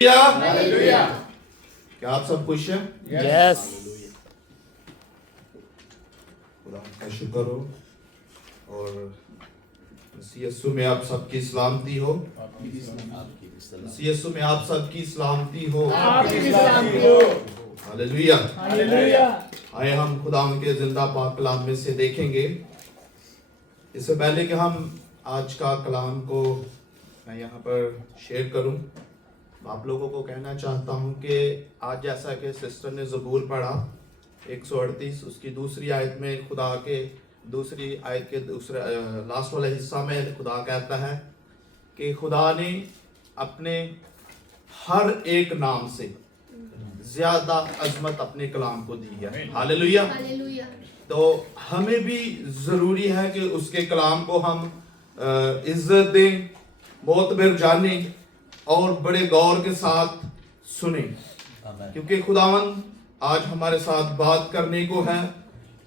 Hallelujah. क्या आप सब खुश हैं? यस। खुदा का शुक्र हो और मसीह यीशु में आप सबकी सलामती हो। मसीह यीशु में आप सबकी सलामती हो। आपकी सलामती हो। हालेलुया। हालेलुया। आए हम खुदा के जिंदा पाक कलाम में से देखेंगे। इससे पहले कि हम आज का कलाम को मैं यहाँ पर शेयर करूँ, आप लोगों को कहना चाहता हूँ कि आज जैसा कि सिस्टर ने ज़बूर पढ़ा 138 उसकी दूसरी आयत में, खुदा के दूसरी आयत के दूसरे लास्ट वाले हिस्सा में खुदा कहता है कि खुदा ने अपने हर एक नाम से ज़्यादा अजमत अपने कलाम को दी है। हालेलुया। तो हमें भी ज़रूरी है कि उसके कलाम को हम इज्जत दें, मोतबर जानें और बड़े गौर के साथ सुने, क्योंकि खुदावन आज हमारे साथ बात करने को है।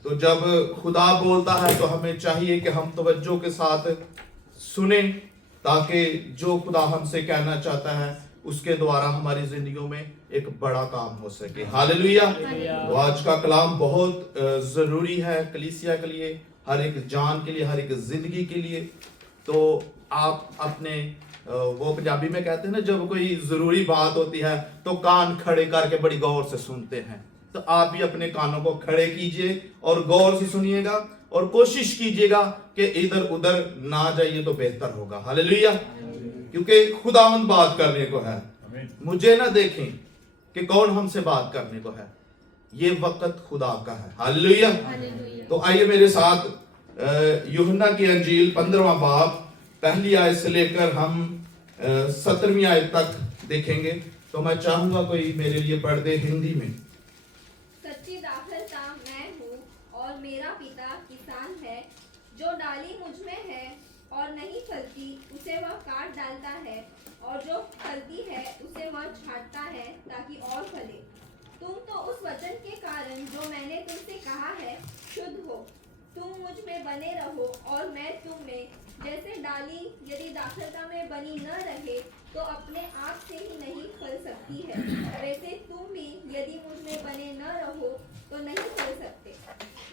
तो जब खुदा बोलता है तो हमें चाहिए कि हम तवज्जो के साथ सुने, ताकि जो खुदा हमसे कहना चाहता है उसके द्वारा हमारी जिंदगियों में एक बड़ा काम हो सके। हालेलुया। तो आज का कलाम बहुत ज़रूरी है कलीसिया के लिए, हर एक जान के लिए, हर एक जिंदगी के लिए। तो आप अपने वो पंजाबी में कहते हैं ना, जब कोई ज़रूरी बात होती है तो कान खड़े करके बड़ी गौर से सुनते हैं। तो आप भी अपने कानों को खड़े कीजिए और गौर से सुनिएगा और कोशिश कीजिएगा कि इधर उधर ना जाइए तो बेहतर होगा। हालेलुया। क्योंकि खुदावंद बात करने को है। मुझे ना देखें कि कौन हमसे बात करने को है, ये वक्त खुदा का है। हालेलुया। तो आइए मेरे साथ यूहन्ना की अंजील 15वां बाब पहली आयत से लेकर हम 17वीं आयत तक देखेंगे। तो मैं चाहूंगा कोई मेरे लिए पढ़ दे हिंदी में। सच्ची दाखलता मैं हूँ और मेरा पिता किसान है। जो डाली मुझ में है और नहीं फलती उसे वह काट डालता है, और जो फलती है उसे वह छांटता है ताकि और फले। तुम तो उस वचन के कारण जो मैंने तुमसे कहा है शुद्ध हो। तुम मुझ में बने रहो और मैं तुम में। जैसे डाली यदि दाखलता में बनी न रहे तो अपने आप से ही नहीं फल सकती है, वैसे तुम भी यदि मुझ में बने न रहो तो नहीं फल सकते।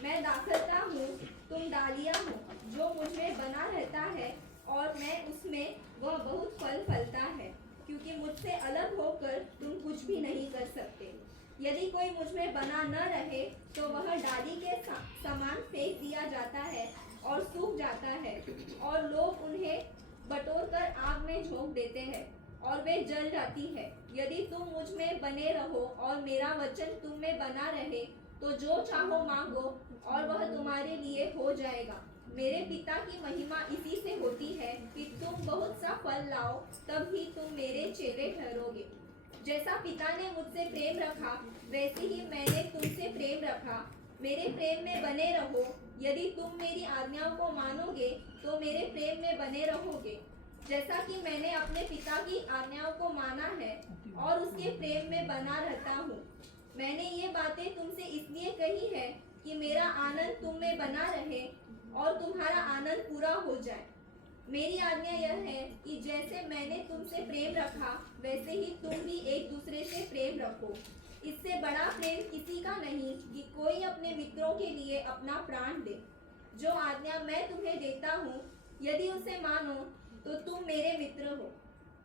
मैं दाखलता हूँ, तुम डालियाँ हो। जो मुझ में बना रहता है और मैं उसमें, वह बहुत फल फलता है, क्योंकि मुझसे अलग होकर तुम कुछ भी नहीं कर सकते। यदि कोई मुझ में बना न रहे तो वह डाली के समान फेंक दिया जाता है और सूख जाता है, और लोग उन्हें बटोर कर आग में झोंक देते हैं और वे जल जाती है। यदि तुम मुझ में बने रहो और मेरा वचन तुम में बना रहे तो जो चाहो मांगो और वह तुम्हारे लिए हो जाएगा। मेरे पिता की महिमा इसी से होती है कि तुम बहुत सा फल लाओ, तब ही तुम मेरे चेले ठहरोगे। जैसा पिता ने मुझसे प्रेम रखा वैसे ही मैंने तुमसे प्रेम रखा। मेरे प्रेम में बने रहो। यदि तुम मेरी आज्ञाओं को मानोगे तो मेरे प्रेम में बने रहोगे, जैसा कि मैंने अपने पिता की आज्ञाओं को माना है और उसके प्रेम में बना रहता हूँ। मैंने ये बातें तुमसे इसलिए कही है कि मेरा आनंद तुम में बना रहे और तुम्हारा आनंद पूरा हो जाए। मेरी आज्ञा यह है कि जैसे मैंने तुमसे प्रेम रखा वैसे ही तुम भी एक दूसरे से प्रेम रखो। इससे बड़ा प्रेम किसी का नहीं कि कोई अपने मित्रों के लिए अपना प्राण दे। जो आज्ञा मैं तुम्हें देता हूँ, यदि उसे मानो तो तुम मेरे मित्र हो।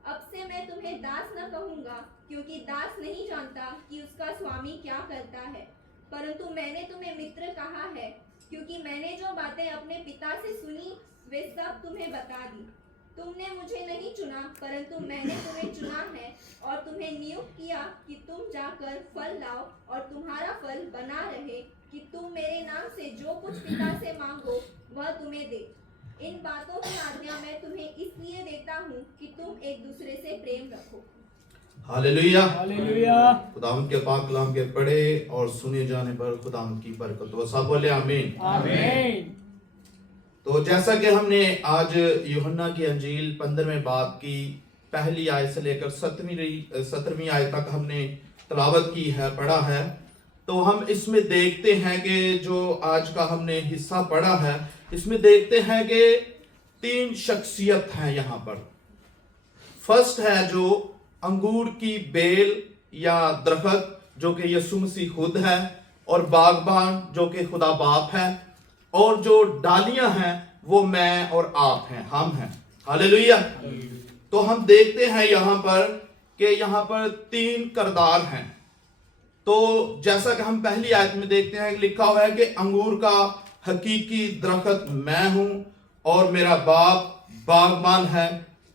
अब से मैं तुम्हें दास न कहूँगा, क्योंकि दास नहीं जानता कि उसका स्वामी क्या करता है, परंतु मैंने तुम्हें मित्र कहा है, क्योंकि मैंने जो बातें अपने पिता से सुनी वे सब तुम्हें बता दी। तुमने मुझे नहीं चुना, परंतु मैंने तुम्हें चुना है और तुम्हें नियुक्त किया कि तुम जाकर फल लाओ और तुम्हारा फल बना रहे, कि तुम मेरे नाम से जो कुछ पिता से मांगो वह तुम्हें दे। इन बातों की आज्ञा मैं तुम्हें इसलिए देता हूँ कि तुम एक दूसरे से प्रेम रखो। हालेलुया। हालेलुया। खुदावंद के पाक कलाम के पढ़े और सुने जाने पर खुदावंद की बरकत हो। सब बोले आमीन। आमीन। तो जैसा कि हमने आज यूहन्ना की अंजील 15वें बाब की पहली आयत से लेकर 17वीं आयत तक हमने तलावत की है, पढ़ा है। तो हम इसमें देखते हैं कि जो आज का हमने हिस्सा पढ़ा है, इसमें देखते हैं कि 3 शख्सियत हैं यहाँ पर। फर्स्ट है जो अंगूर की बेल या दरख्त जो कि यीशु मसीह खुद है, और बागबान जो कि खुदा बाप है, और जो डालियां हैं वो मैं और आप हैं, हम हैं। हालेलुया। तो हम देखते हैं यहाँ पर कि यहाँ पर 3 किरदार हैं। तो जैसा कि हम पहली आयत में देखते हैं, लिखा हुआ है कि अंगूर का हकीकी दरख्त मैं हूं और मेरा बाप बागबान है।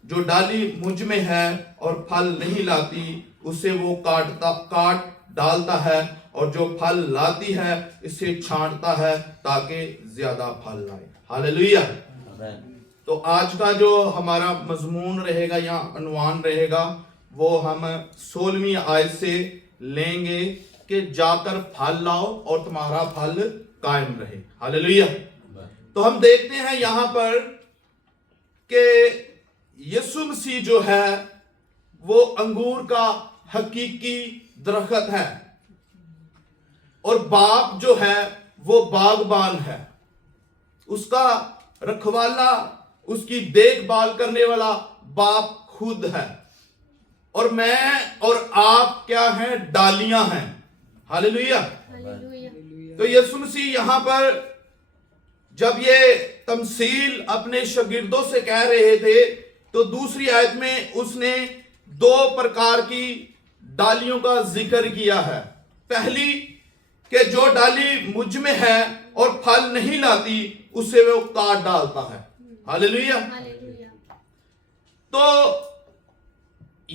जो डाली मुझ में है और फल नहीं लाती उसे वो काट डालता है, और जो फल लाती है इसे छांटता है ताकि ज्यादा फल लाए। हालेलुया। तो आज का जो हमारा मजमून रहेगा या अनुवान रहेगा वो हम 16वीं आयत से लेंगे कि जाकर फल लाओ और तुम्हारा फल कायम रहे। हालेलुया। तो हम देखते हैं यहां पर कि यीशु मसीह जो है वो अंगूर का हकीकी दरख्त है, और बाप जो है वो बागबान है। उसका रखवाला, उसकी देखभाल करने वाला बाप खुद है, और मैं और आप क्या हैं? डालियां हैं। हालेलुया। तो यीशु मसीह यहां पर जब ये तमसील अपने शागिर्दों से कह रहे थे तो दूसरी आयत में उसने 2 प्रकार की डालियों का जिक्र किया है। पहली कि जो डाली मुझ में है और फल नहीं लाती उसे वो काट डालता है। हालेलुया। तो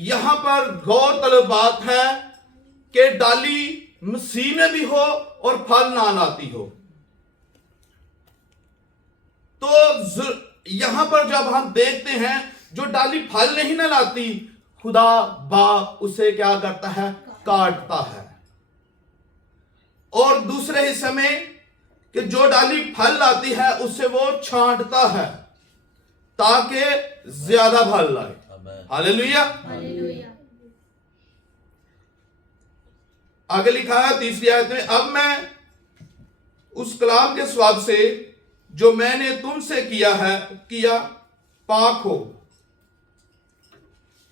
यहां पर गौरतलब बात है कि डाली मसीह में भी हो और फल ना लाती हो। तो यहां पर जब हम देखते हैं जो डाली फल नहीं ना लाती, खुदा बाप उसे क्या करता है? काटता है। और दूसरे हिस्से में कि जो डाली फल लाती है उससे वो छांटता है ताकि ज्यादा फल लाए। हालेलुया। आगे लिखा है 3री आयत में, अब मैं उस कलाम के स्वाद से जो मैंने तुमसे किया पाक हो।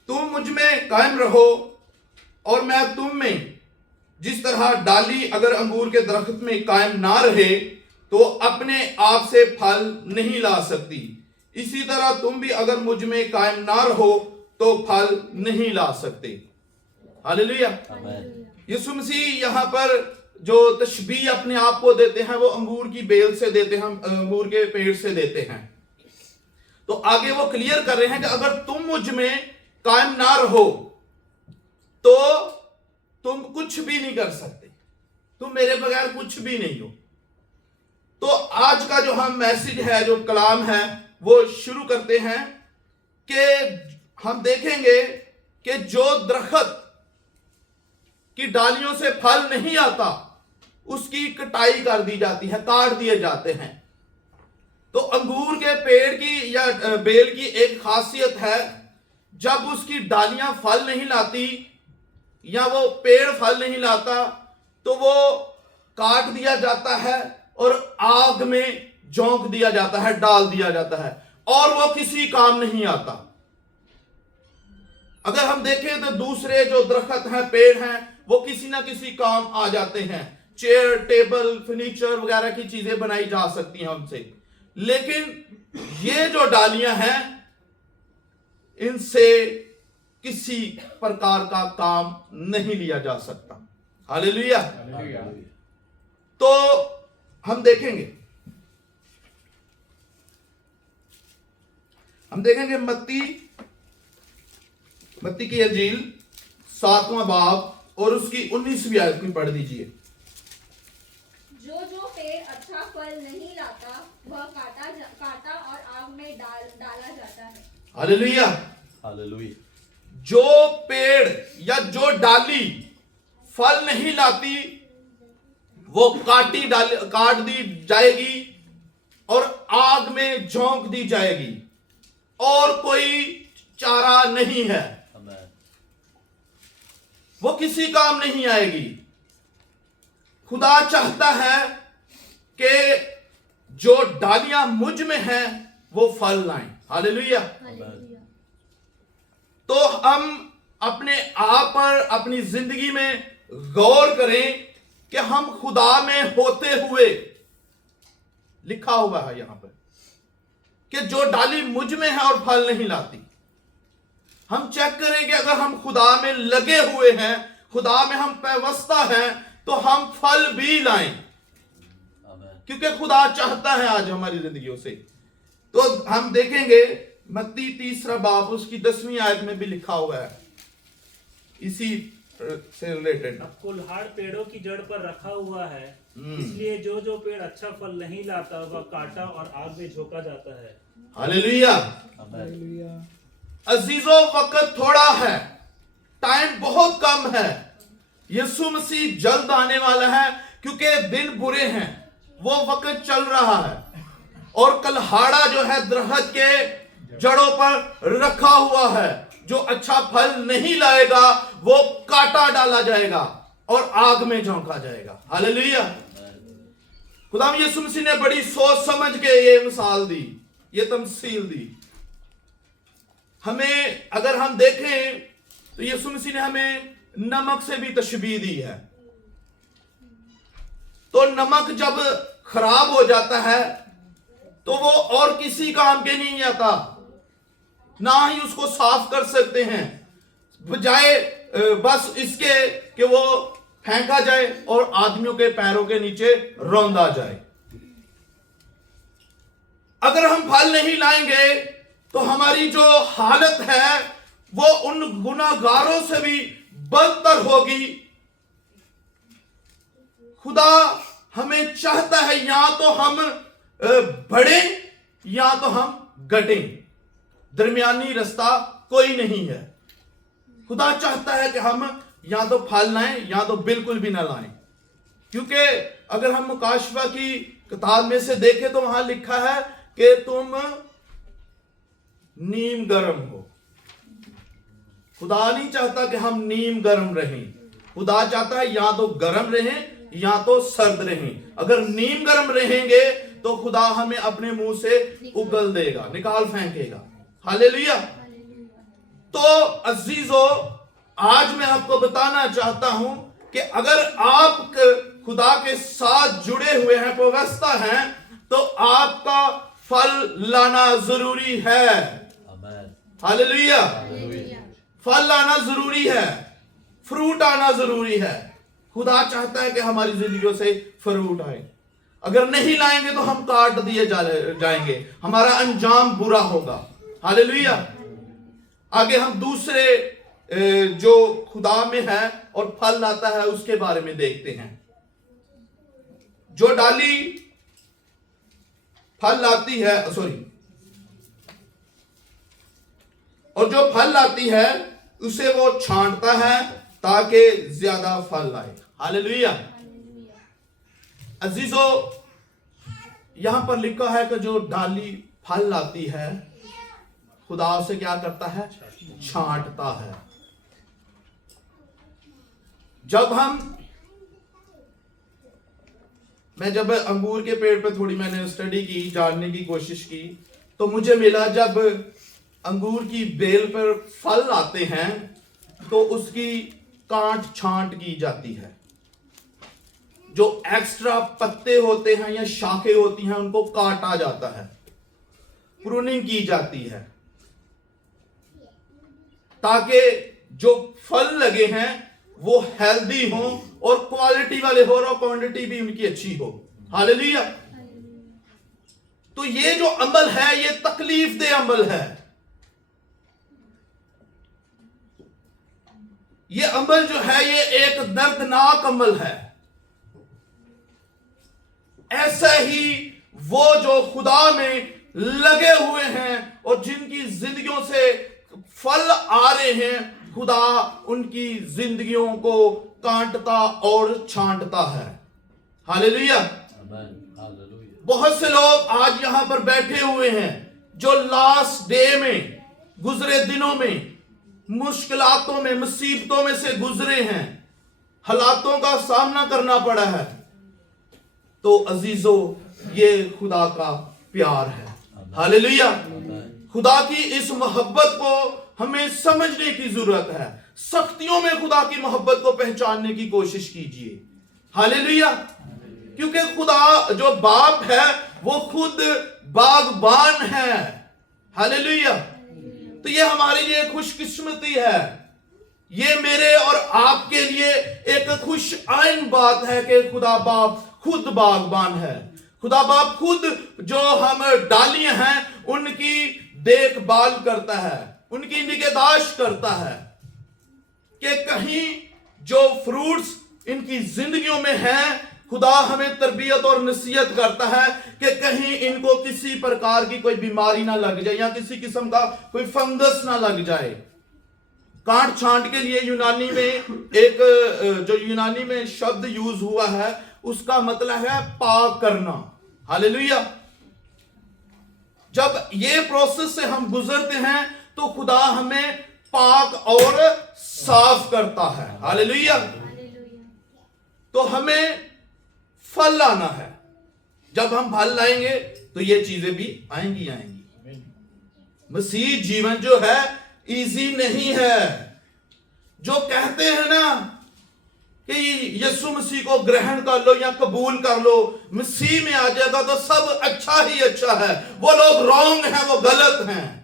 तुम मुझ में कायम रहो और मैं तुम में। जिस तरह डाली अगर अंगूर के दरख्त में कायम ना रहे तो अपने आप से फल नहीं ला सकती, इसी तरह तुम भी अगर मुझ में कायम ना रहो तो फल नहीं ला सकते। हालेलुया। यीशु मसीह यहां पर जो तशबीह अपने आप को देते हैं वो अंगूर की बेल से देते हैं, अंगूर के पेड़ से देते हैं। तो आगे वो क्लियर कर रहे हैं कि अगर तुम मुझ में कायम ना रहो तो तुम कुछ भी नहीं कर सकते, तुम मेरे बगैर कुछ भी नहीं हो। तो आज का जो हम मैसेज है, जो कलाम है, वो शुरू करते हैं कि हम देखेंगे कि जो दरख्त की डालियों से फल नहीं आता उसकी कटाई कर दी जाती है, काट दिए जाते हैं। तो अंगूर के पेड़ की या बेल की एक खासियत है, जब उसकी डालियां फल नहीं लाती या वो पेड़ फल नहीं लाता तो वो काट दिया जाता है और आग में झोंक दिया जाता है, डाल दिया जाता है, और वो किसी काम नहीं आता। अगर हम देखें तो दूसरे जो दरख्त हैं, पेड़ हैं, वो किसी ना किसी काम आ जाते हैं। चेयर, टेबल, फर्नीचर वगैरह की चीजें बनाई जा सकती हैं उनसे, लेकिन ये जो डालियां हैं इनसे किसी प्रकार का काम नहीं लिया जा सकता। हालेलुया। तो हम देखेंगे मत्ती की इंजील 7वां बाब और उसकी 19वीं आयत में पढ़ दीजिए। जो पेड़ अच्छा फल नहीं लाता वह काटा और आग में डाला जाता है। हालेलुया। हालेलुया। जो पेड़ या जो डाली फल नहीं लाती वो काट दी जाएगी और आग में झोंक दी जाएगी, और कोई चारा नहीं है, वो किसी काम नहीं आएगी। खुदा चाहता है कि जो डालियां मुझ में हैं वो फल लाएं। हालेलुया। तो हम अपने आप पर, अपनी जिंदगी में गौर करें कि हम खुदा में होते हुए, लिखा हुआ है यहां पर कि जो डाली मुझ में है और फल नहीं लाती। हम चेक करें कि अगर हम खुदा में लगे हुए हैं, खुदा में हम पैवस्ता हैं, तो हम फल भी लाएं, क्योंकि खुदा चाहता है आज हमारी जिंदगियों से। तो हम देखेंगे मत्ती 3 बाब उसकी 10वीं आयत में भी लिखा हुआ है इसी से रिलेटेड। अब कुल्हाड़ पेड़ों की जड़ पर रखा हुआ है, इसलिए जो जो पेड़ अच्छा फल नहीं लाता वह काटा और आग में झोंका जाता है। हालेलुया। अजीजों, वक्त थोड़ा है, टाइम बहुत कम है। यीशु मसीह जल्द आने वाला है, क्योंकि दिन बुरे हैं, वो वक्त चल रहा है। और कल्हाड़ा जो है दरख्त के जड़ों पर रखा हुआ है, जो अच्छा फल नहीं लाएगा वो काटा डाला जाएगा और आग में झोंका जाएगा। हालेलुया। खुदाम यीशु मसीह ने बड़ी सोच समझ के ये मिसाल दी, ये तमसील दी। हमें अगर हम देखें तो यीशु मसीह ने हमें नमक से भी तशबीह दी है। तो नमक जब खराब हो जाता है तो वो और किसी काम के नहीं आता, ना ही उसको साफ कर सकते हैं, बजाय बस इसके कि वो फेंका जाए और आदमियों के पैरों के नीचे रौंदा जाए। अगर हम फल नहीं लाएंगे तो हमारी जो हालत है वो उन गुनाहगारों से भी बदतर होगी। खुदा हमें चाहता है या तो हम बढ़े या तो हम घटें, दरमियानी रास्ता कोई नहीं है। खुदा चाहता है कि हम या तो फल लाएं या तो बिल्कुल भी ना लाएं, क्योंकि अगर हम मुकाशफा की किताब में से देखें तो वहां लिखा है कि तुम नीम गर्म हो। खुदा नहीं चाहता कि हम नीम गर्म रहें, खुदा चाहता है या तो गर्म रहें या तो सर्द रहें। अगर नीम गर्म रहेंगे तो खुदा हमें अपने मुंह से उगल देगा, निकाल फेंकेगा। हालेलुया। तो अजीजों, आज मैं आपको बताना चाहता हूं कि अगर आप खुदा के साथ जुड़े हुए हैं, व्यवस्था हैं, तो आपका फल लाना जरूरी है। हालेलुया। फल लाना जरूरी है, फ्रूट आना जरूरी है। खुदा चाहता है कि हमारी जिंदगियों से फ्रूट आए। अगर नहीं लाएंगे तो हम काट दिए जाएंगे, हमारा अंजाम बुरा होगा। हालेलुया। आगे हम दूसरे जो खुदा में है और फल लाता है उसके बारे में देखते हैं। जो डाली फल लाती है, और जो फल लाती है उसे वो छांटता है ताकि ज्यादा फल लाए। हालेलुया। अजीजों, यहां पर लिखा है कि जो डाली फल लाती है खुदा उसे क्या करता है? छांटता है। जब अंगूर के पेड़ पे थोड़ी मैंने स्टडी की, जानने की कोशिश की, तो मुझे मिला जब अंगूर की बेल पर फल आते हैं तो उसकी काट छांट की जाती है। जो एक्स्ट्रा पत्ते होते हैं या शाखें होती हैं उनको काटा जाता है, प्रूनिंग की जाती है, ताकि जो फल लगे हैं वो हेल्दी हो और क्वालिटी वाले हो और क्वांटिटी भी उनकी अच्छी हो। हालेलुया। तो ये जो अमल है ये तकलीफ दे अमल है। ये अमल जो है ये एक दर्दनाक अमल है। ऐसा ही वो जो खुदा में लगे हुए हैं और जिनकी जिंदगियों से फल आ रहे हैं, खुदा उनकी जिंदगियों को काटता और छांटता है। हालेलुया। बहुत से लोग आज यहां पर बैठे हुए हैं जो लास्ट डे में, गुजरे दिनों में, मुश्किलातों में, मुसीबतों में से गुजरे हैं, हालातों का सामना करना पड़ा है। तो अजीजों, ये खुदा का प्यार है। हालेलुया। खुदा की इस मोहब्बत को हमें समझने की जरूरत है, सख्तियों में खुदा की मोहब्बत को पहचानने की कोशिश कीजिए। हालेलुया। क्योंकि खुदा जो बाप है वो खुद बागबान है। हालेलुया। तो ये हमारे लिए खुशकिस्मती है, ये मेरे और आपके लिए एक खुश आइन बात है कि खुदा बाप खुद बागबान है। खुदा बाप खुद जो हम डालियां हैं उनकी देखभाल करता है, उनकी निगहदाश्त करता है कि कहीं जो फ्रूट्स इनकी जिंदगियों में हैं, खुदा हमें तरबियत और नसीहत करता है कि कहीं इनको किसी प्रकार की कोई बीमारी ना लग जाए या किसी किस्म का कोई फंगस ना लग जाए। काट छांट के लिए यूनानी में शब्द यूज हुआ है, उसका मतलब है पाक करना। हालेलुया। जब ये प्रोसेस से हम गुजरते हैं तो खुदा हमें पाक और साफ करता है। हालेलुया। तो हमें फल लाना है। जब हम फल लाएंगे तो ये चीजें भी आएंगी। मसीह जीवन जो है इजी नहीं है। जो कहते हैं ना कि यीशु मसीह को ग्रहण कर लो या कबूल कर लो, मसीह में आ जाएगा तो सब अच्छा ही अच्छा है, वो लोग रॉन्ग हैं, वो गलत हैं।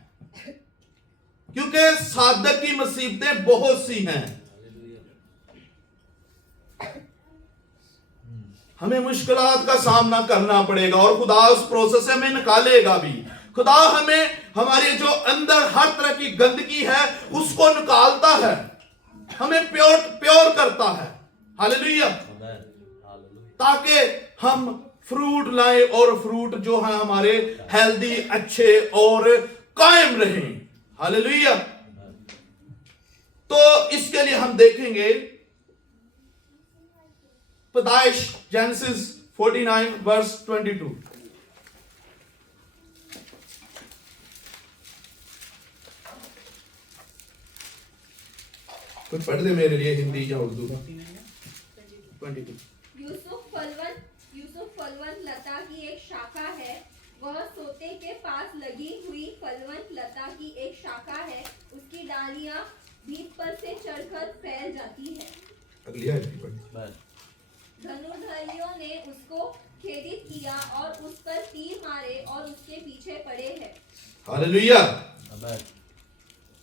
क्योंकि साधक की मुसीबतें बहुत सी हैं। हमें मुश्किलात का सामना करना पड़ेगा और खुदा उस प्रोसेस से हमें निकालेगा भी। खुदा हमें हमारे जो अंदर हर तरह की गंदगी है उसको निकालता है, हमें प्योर करता है। हालेलुया। ताकि हम फ्रूट लाएं और फ्रूट जो है हमारे हेल्दी, अच्छे और कायम रहें। हालेलुया। तो इसके लिए हम देखेंगे पैदाइश जेनेसिस 49 वर्स 22। कुछ पढ़ दे मेरे लिए हिंदी या उर्दू। 22। यूसुफ फलवंत लता की एक शाखा है, वह सोते के पास लगी हुई फलवंत लता की एक शाखा है, उसकी डालियां भीत पर से चढ़कर फैल जाती है। अगली आयत भी पढ़। धनुर्धारियों ने उसको खेदित किया और उस पर तीर मारे और उसके पीछे पड़े हैं। हालेलुया।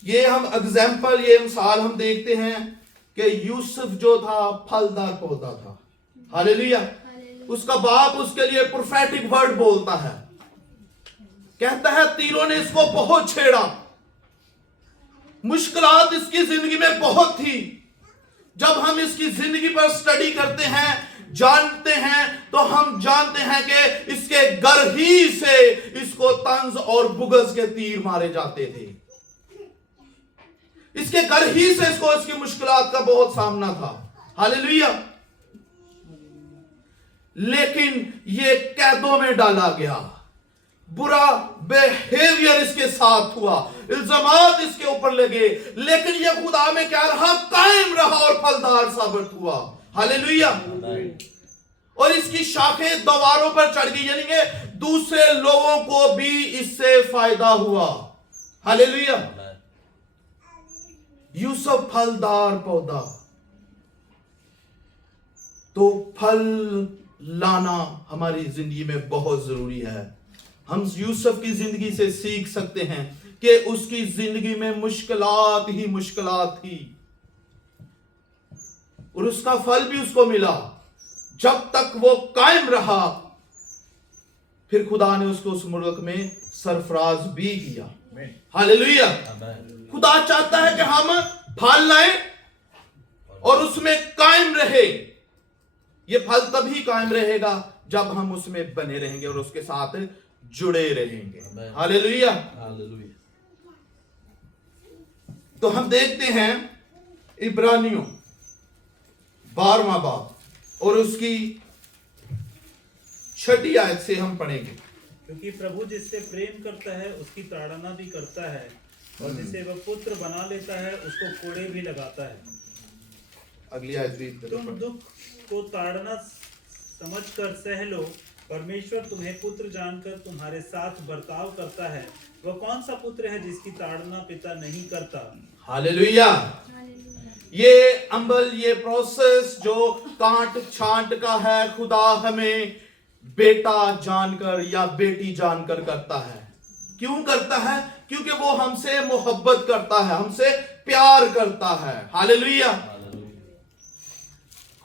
ये हम एग्जाम्पल, ये मिसाल हम देखते हैं कि यूसुफ जो था फलदार पौधा था। हालेलुया। उसका बाप उसके लिए प्रोफेटिक वर्ड बोलता है, कहता है तीरों ने इसको बहुत छेड़ा, मुश्किलात इसकी जिंदगी में बहुत थी। जब हम इसकी जिंदगी पर स्टडी करते हैं, जानते हैं, तो हम जानते हैं कि इसके घर ही से इसको तंज और बुगज के तीर मारे जाते थे। इसके घर ही से इसको इसकी मुश्किलात का बहुत सामना था। हालेलुया। लेकिन ये कैदों में डाला गया, बुरा बिहेवियर इसके साथ हुआ, इल्जामात इसके ऊपर लगे, लेकिन ये खुदा में क्या रहा, कायम रहा और फलदार साबित हुआ। हालेलुया। और इसकी शाखें दीवारों पर चढ़ गई, यानी कि दूसरे लोगों को भी इससे फायदा हुआ। हालेलुया। यूसुफ फलदार पौधा। तो फल लाना हमारी जिंदगी में बहुत जरूरी है। हम यूसुफ की जिंदगी से सीख सकते हैं कि उसकी जिंदगी में मुश्किलात ही मुश्किलात थी और उसका फल भी उसको मिला जब तक वो कायम रहा। फिर खुदा ने उसको उस मुल्क में सरफराज भी किया। हालेलुया। खुदा चाहता है कि हम फल लाएं और उसमें कायम रहे। ये फल तभी कायम रहेगा जब हम उसमें बने रहेंगे और उसके साथ जुड़े रहेंगे। हालेलुया। तो हम देखते हैं इब्रानियों 12वां बाब और उसकी 6ठी आयत से हम पढ़ेंगे। क्योंकि प्रभु जिससे प्रेम करता है उसकी ताड़ना भी करता है, और जिसे वह पुत्र बना लेता है उसको कोड़े भी लगाता है। अगली आयत भी तुम दुख को ताड़ना समझकर सह लो, परमेश्वर तुम्हें पुत्र जानकर तुम्हारे साथ बर्ताव करता है। वह कौन सा पुत्र है जिसकी ताड़ना पिता नहीं करता? हालेलुया। ये अमल, ये प्रोसेस जो काट छांट का है, खुदा हमें बेटा जानकर या बेटी जानकर करता है। क्यों करता है? क्योंकि वो हमसे मोहब्बत करता है, हमसे प्यार करता है। हालेलुया।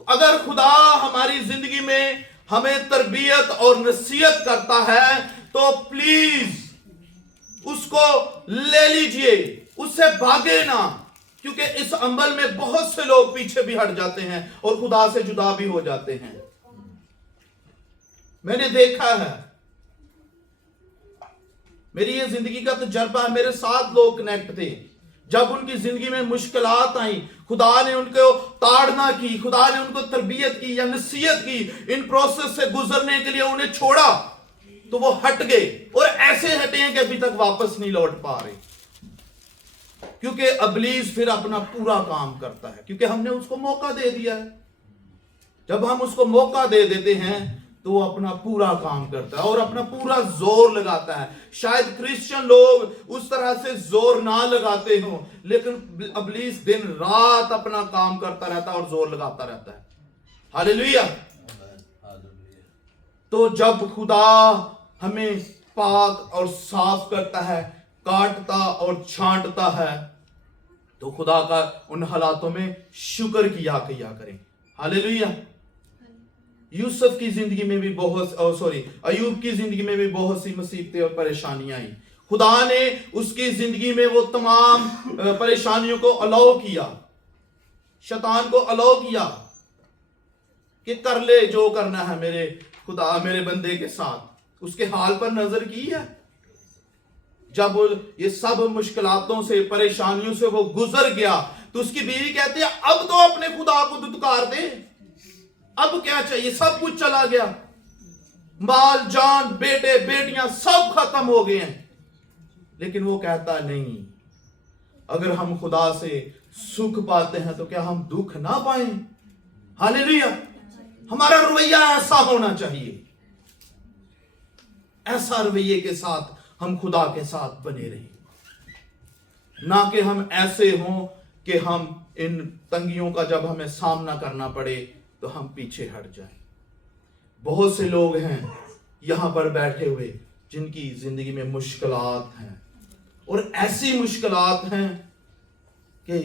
अगर खुदा हमारी जिंदगी में हमें तरबियत और नसीहत करता है तो प्लीज उसको ले लीजिए, उससे भागे ना, क्योंकि इस अमल में बहुत से लोग पीछे भी हट जाते हैं और खुदा से जुदा भी हो जाते हैं। मैंने देखा है, मेरी ये जिंदगी का तजर्बा है। मेरे साथ लोग कनेक्ट थे, जब उनकी जिंदगी में मुश्किलात आई, खुदा ने उनको ताड़ना की, खुदा ने उनको तरबियत की या नसीहत की, इन प्रोसेस से गुजरने के लिए उन्हें छोड़ा, तो वो हट गए और ऐसे हटे हैं कि अभी तक वापस नहीं लौट पा रहे, क्योंकि इब्लीस फिर अपना पूरा काम करता है, क्योंकि हमने उसको मौका दे दिया है। जब हम उसको मौका दे देते हैं तो वो अपना पूरा काम करता है और अपना पूरा जोर लगाता है। शायद क्रिश्चियन लोग उस तरह से जोर ना लगाते हो, लेकिन इब्लीस दिन रात अपना काम करता रहता है और जोर लगाता रहता है। हालेलुया। तो जब खुदा हमें पाक और साफ करता है, काटता और छांटता है, तो खुदा का उन हालातों में शुक्र किया करें। हालेलुया। यूसुफ की जिंदगी में भी अयूब की जिंदगी में भी बहुत सी मुसीबतें और परेशानियां आई। खुदा ने उसकी जिंदगी में वो तमाम परेशानियों को अलाउ किया, शैतान को अलाउ किया कि कर ले जो करना है मेरे खुदा, मेरे बंदे के साथ। उसके हाल पर नजर की है। जब ये सब मुश्किलातों से, परेशानियों से वो गुजर गया, तो उसकी बीवी कहती है अब तो अपने खुदा को दुत्कार दे, अब क्या चाहिए, सब कुछ चला गया, माल जान, बेटे बेटियां सब खत्म हो गए हैं। लेकिन वो कहता नहीं, अगर हम खुदा से सुख पाते हैं तो क्या हम दुख ना पाए? हालेलुया। हमारा रवैया ऐसा होना चाहिए, ऐसा रवैये के साथ हम खुदा के साथ बने रहें, ना कि हम ऐसे हों कि हम इन तंगियों का जब हमें सामना करना पड़े तो हम पीछे हट जाएं। बहुत से लोग हैं यहां पर बैठे हुए जिनकी जिंदगी में मुश्किलात हैं, और ऐसी मुश्किलात हैं कि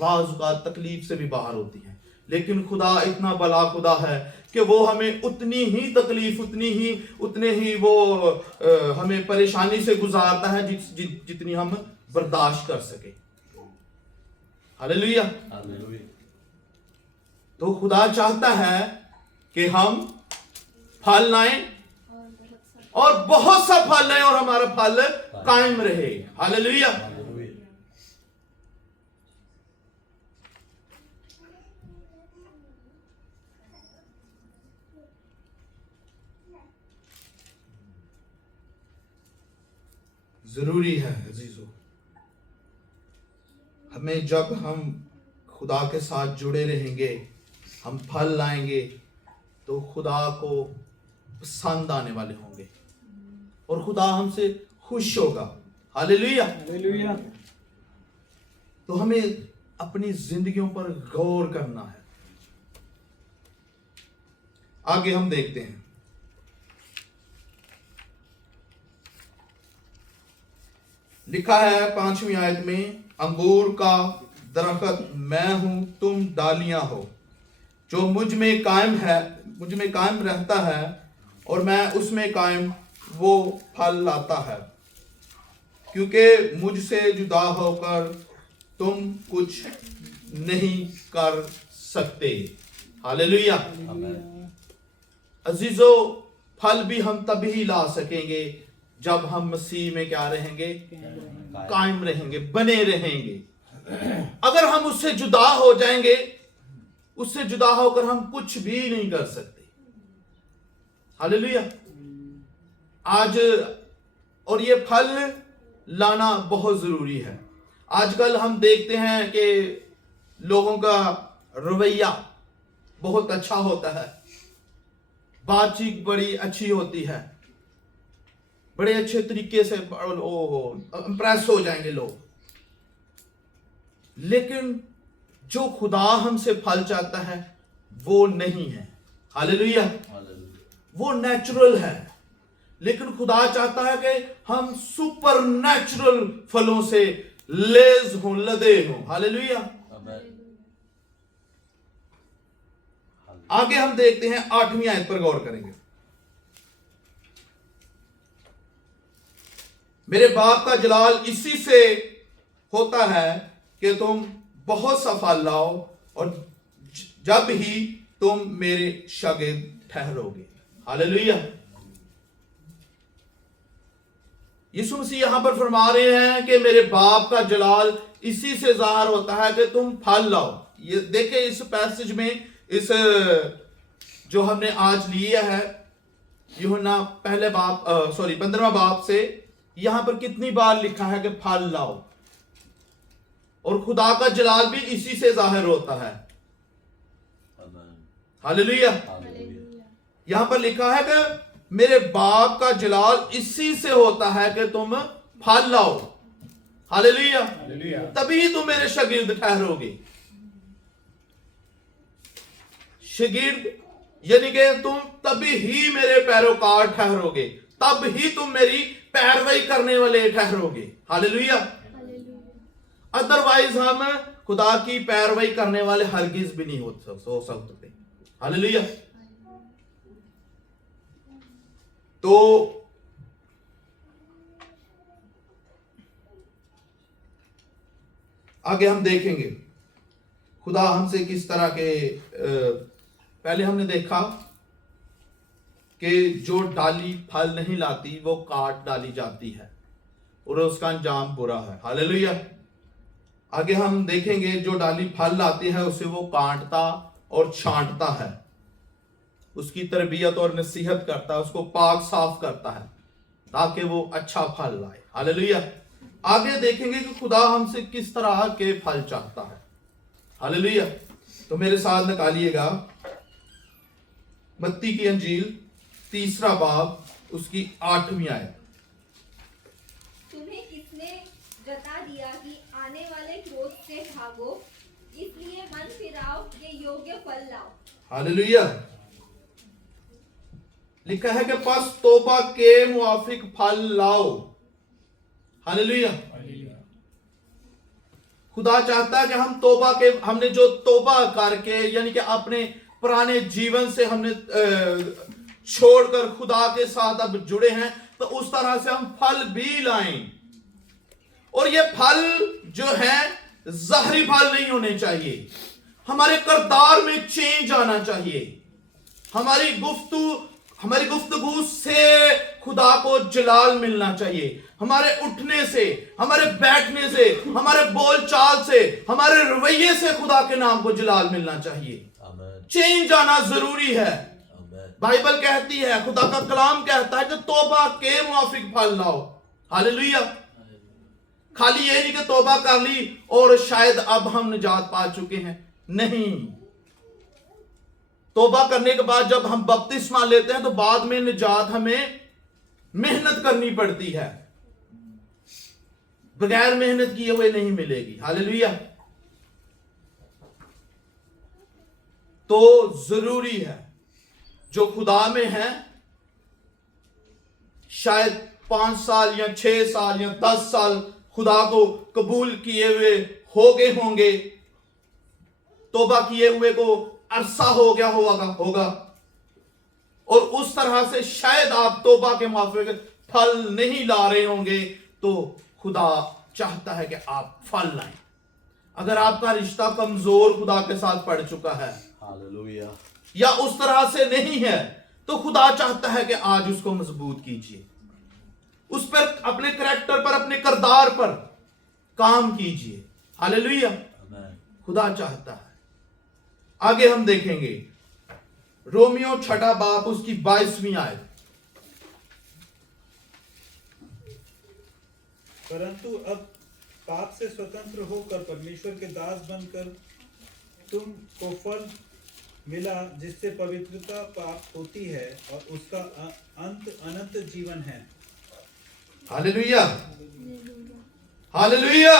बाज़ औक़ात तकलीफ से भी बाहर होती हैं, लेकिन खुदा इतना बड़ा खुदा है कि वो हमें उतनी ही तकलीफ, उतने ही वो हमें परेशानी से गुजारता है जितनी हम बर्दाश्त कर सके। हालेलुया। तो खुदा चाहता है कि हम फल लाएं और बहुत सा फल लाएं और हमारा फल कायम रहे। हालेलुया। जरूरी है अजीजों, हमें जब हम खुदा के साथ जुड़े रहेंगे, हम फल लाएंगे, तो खुदा को पसंद आने वाले होंगे और खुदा हमसे खुश होगा। हालेलुया। हालेलुया। तो हमें अपनी जिंदगियों पर गौर करना है। आगे हम देखते हैं, लिखा है 5वीं आयत में, अंगूर का दरख्त मैं हूं, तुम डालियां हो। जो मुझ में कायम रहता है और मैं उसमें कायम, वो फल लाता है, क्योंकि मुझसे जुदा होकर तुम कुछ नहीं कर सकते। हालेलुया। अजीजों, फल भी हम तभी ला सकेंगे जब हम मसीह में क्या रहेंगे? कायम रहेंगे, बने रहेंगे। अगर हम उससे जुदा हो जाएंगे, उससे जुदा होकर हम कुछ भी नहीं कर सकते। हालेलुया। आज और ये फल लाना बहुत जरूरी है। आजकल हम देखते हैं कि लोगों का रवैया बहुत अच्छा होता है, बातचीत बड़ी अच्छी होती है, बड़े अच्छे तरीके से इंप्रेस हो जाएंगे लोग। लेकिन जो खुदा हमसे फल चाहता है वो नहीं है। हालेलुया। वो नेचुरल है, लेकिन खुदा चाहता है कि हम सुपर नेचुरल फलों से लेज हों, लदे हों। हालेलुया। आगे हम देखते हैं 8वीं आयत पर गौर करेंगे। मेरे बाप का जलाल इसी से होता है कि तुम बहुत सा फल लाओ और जब ही तुम मेरे शागिर्द ठहरोगे। हालेलुया। यीशु मसीह यहां पर फरमा रहे हैं कि मेरे बाप का जलाल इसी से जाहिर होता है कि तुम फल लाओ। ये देखें इस पैसेज में, इस जो हमने आज लिया है यूहन्ना 15वां बाब से, यहां पर कितनी बार लिखा है कि फल लाओ, और खुदा का जलाल भी इसी से जाहिर होता है। हालेलुया। यहां पर लिखा है कि मेरे बाप का जलाल इसी से होता है कि तुम फल लाओ। हालेलुया। तभी तुम मेरे शागिर्द ठहरोगे। शागिर्द यानी कि तुम तभी ही मेरे पैरोकार ठहरोगे, तब ही तुम मेरी पैरवी करने वाले ठहरोगे। हालेलुया। अदरवाइज हम खुदा की पैरवी करने वाले हरगिज भी नहीं हो सकते। हालेलुया। तो आगे हम देखेंगे खुदा हमसे किस तरह के पहले हमने देखा कि जो डाली फल नहीं लाती वो काट डाली जाती है और उसका अंजाम बुरा है। हालेलुया। आगे हम देखेंगे जो डाली फल लाती है उसे वो काटता और छांटता है, उसकी तरबियत और नसीहत करता है, उसको पाक साफ करता है ताकि वो अच्छा फल लाए। हालेलुया। आगे देखेंगे कि खुदा हमसे किस तरह के फल चाहता है। हालेलुया। तो मेरे साथ निकालिएगा मत्ती की अंजील 3 बाब उसकी 8वीं आयत। तुम्हें किसने जता दिया कि आने वाले क्रोध से भागो, इसलिए मन फिराओ के योग्य फल लाओ। हालेलुया। लिखा है कि बस तौबा के मुआफिक फल लाओ। हालेलुया। खुदा चाहता है कि हमने जो तौबा करके यानी कि अपने पुराने जीवन से हमने छोड़कर खुदा के साथ अब जुड़े हैं, तो उस तरह से हम फल भी लाएं। और ये फल जो है ज़ाहरी फल नहीं होने चाहिए, हमारे किरदार में चेंज आना चाहिए। हमारी गुफ्तगू से खुदा को जलाल मिलना चाहिए, हमारे उठने से, हमारे बैठने से, हमारे बोलचाल से, हमारे रवैये से खुदा के नाम को जलाल मिलना चाहिए। चेंज आना जरूरी है। बाइबल कहती है, खुदा का कलाम कहता है कि तौबा के मुआफिक फल लाओ। हालेलुया। खाली ये नहीं कि तौबा कर ली और शायद अब हम निजात पा चुके हैं, नहीं। तौबा करने के बाद जब हम बपतिस्मा लेते हैं तो बाद में निजात हमें मेहनत करनी पड़ती है, बगैर मेहनत किए हुए नहीं मिलेगी। हालेलुया। तो जरूरी है जो खुदा में है, शायद 5 साल या 6 साल या 10 साल खुदा को कबूल किए हुए होंगे, तौबा किए हुए को अरसा हो गया होगा, और उस तरह से शायद आप तौबा के मुआफिक फल नहीं ला रहे होंगे, तो खुदा चाहता है कि आप फल लाएं। अगर आपका रिश्ता कमजोर खुदा के साथ पड़ चुका है, हालेलुया, या उस तरह से नहीं है, तो खुदा चाहता है कि आज उसको मजबूत कीजिए, उस पर, अपने करैक्टर पर, अपने किरदार पर काम कीजिए। हालेलुया। खुदा चाहता है। आगे हम देखेंगे रोमियो 6 बाब उसकी 22वीं आयत। परंतु अब पाप से स्वतंत्र होकर परमेश्वर के दास बनकर तुमको फल मिला, जिससे पवित्रता प्राप्त होती है और उसका अंत अनंत जीवन है। हालेलुया। हालेलुया।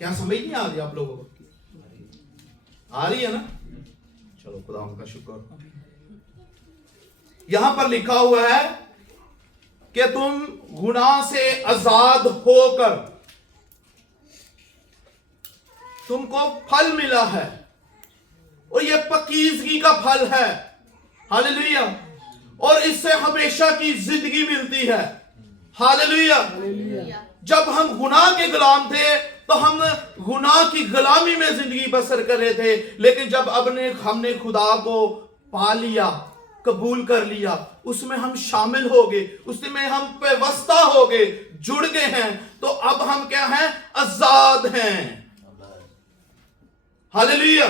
क्या समझ नहीं आ रही आप लोगों को? आ रही है ना? चलो खुदा उनका शुक्र। यहां पर लिखा हुआ है कि तुम गुनाह से आजाद होकर तुमको फल मिला है, और यह पकीजगी का फल है। हालेलुया। और इससे हमेशा की जिंदगी मिलती है। हालेलुया। जब हम गुनाह के गुलाम थे तो हम गुनाह की गुलामी में जिंदगी बसर कर रहे थे, लेकिन जब हमने खुदा को पा लिया, कबूल कर लिया, उसमें हम शामिल हो गए, उसमें हम पेवस्ता हो गए, जुड़ गए हैं, तो अब हम क्या हैं? आजाद हैं। हालेलुया।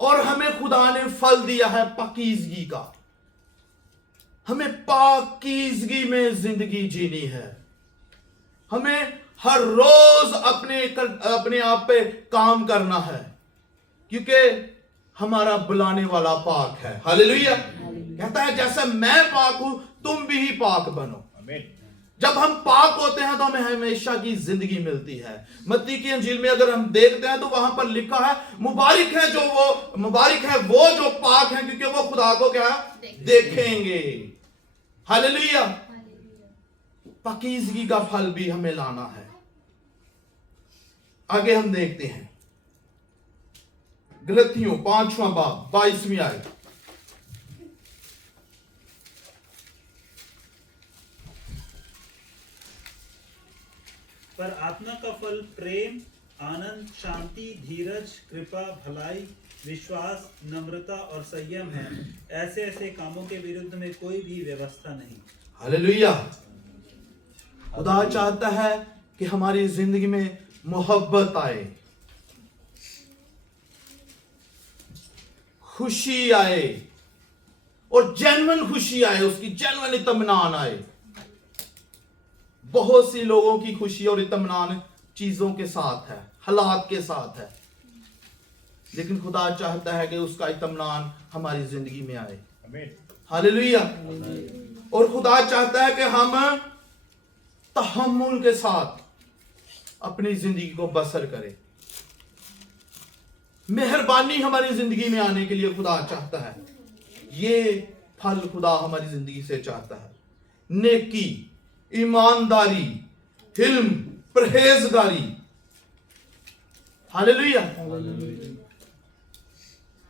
और हमें खुदा ने फल दिया है पाकीज़गी का। हमें पाकीज़गी में जिंदगी जीनी है। हमें हर रोज अपने आप पे काम करना है, क्योंकि हमारा बुलाने वाला पाक है। हालेलुया। कहता है जैसे मैं पाक हूं तुम भी पाक बनो। जब हम पाक होते हैं तो हमें हमेशा की जिंदगी मिलती है। मत्ती की अंजील में अगर हम देखते हैं तो वहां पर लिखा है मुबारक है वो जो पाक हैं, क्योंकि वो खुदा को क्या देखेंगे। हालेलुया। पाकीज़गी का फल भी हमें लाना है। आगे हम देखते हैं गलतियों 5वां बाब 22वीं आयत। पर आत्मा का फल प्रेम, आनंद, शांति, धीरज, कृपा, भलाई, विश्वास, नम्रता और संयम है। ऐसे ऐसे कामों के विरुद्ध में कोई भी व्यवस्था नहीं। हालेलुया। खुदा चाहता है कि हमारी जिंदगी में मोहब्बत आए, खुशी आए, और जेन्युइन खुशी आए, उसकी जेन्युइन इत्मीनान आए। बहुत सी लोगों की खुशी और इत्मीनान चीजों के साथ है, हालात के साथ है, लेकिन खुदा चाहता है कि उसका इत्मीनान हमारी जिंदगी में आए। हालेलुया। और खुदा चाहता है कि हम तहम्मुल के साथ अपनी जिंदगी को बसर करें। मेहरबानी हमारी जिंदगी में आने के लिए खुदा चाहता है। ये फल खुदा हमारी जिंदगी से चाहता है। नेकी, ईमानदारी, हिल्म, परहेजगारी। हालेलुया।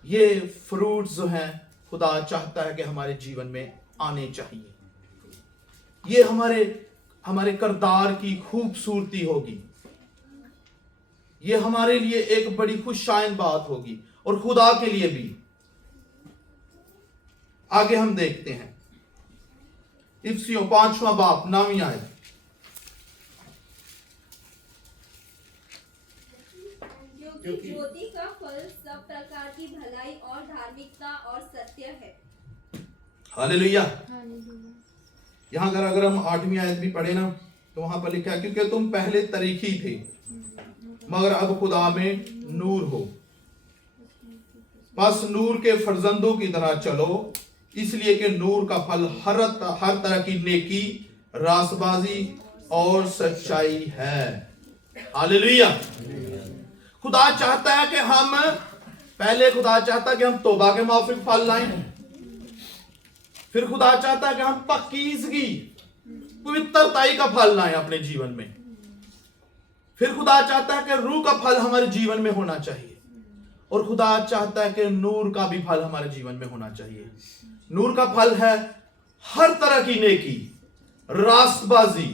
ये फ्रूट्स जो हैं खुदा चाहता है कि हमारे जीवन में आने चाहिए। ये हमारे किरदार की खूबसूरती होगी। ये हमारे लिए एक बड़ी खुशाइन बात होगी, और खुदा के लिए भी। आगे हम देखते हैं इफिसियों 5वां बाब 9वीं आयत। क्योंकि ज्योति का फल सब प्रकार की भलाई और धार्मिकता और सत्य है। हालेलुया। यहां अगर हम 8वीं आयत भी पढ़े ना, तो वहां पर लिखा है क्योंकि तुम पहले तरीकी थे मगर अब खुदा में नूर हो, बस नूर के फर्जंदों की तरह चलो, इसलिए कि नूर का फल हर तरह की नेकी, रासबाजी और सच्चाई है। हालेलुया। खुदा चाहता है कि खुदा चाहता है कि हम तौबा के माफिक फल लाएं। फिर खुदा चाहता है कि हम पाकीज़गी, पवित्रताई का फल लाएं अपने जीवन में। फिर खुदा चाहता है कि रूह का फल हमारे जीवन में होना चाहिए, और खुदा चाहता है कि नूर का भी फल हमारे जीवन में होना चाहिए। नूर का फल है हर तरह की नेकी, रास्तबाजी,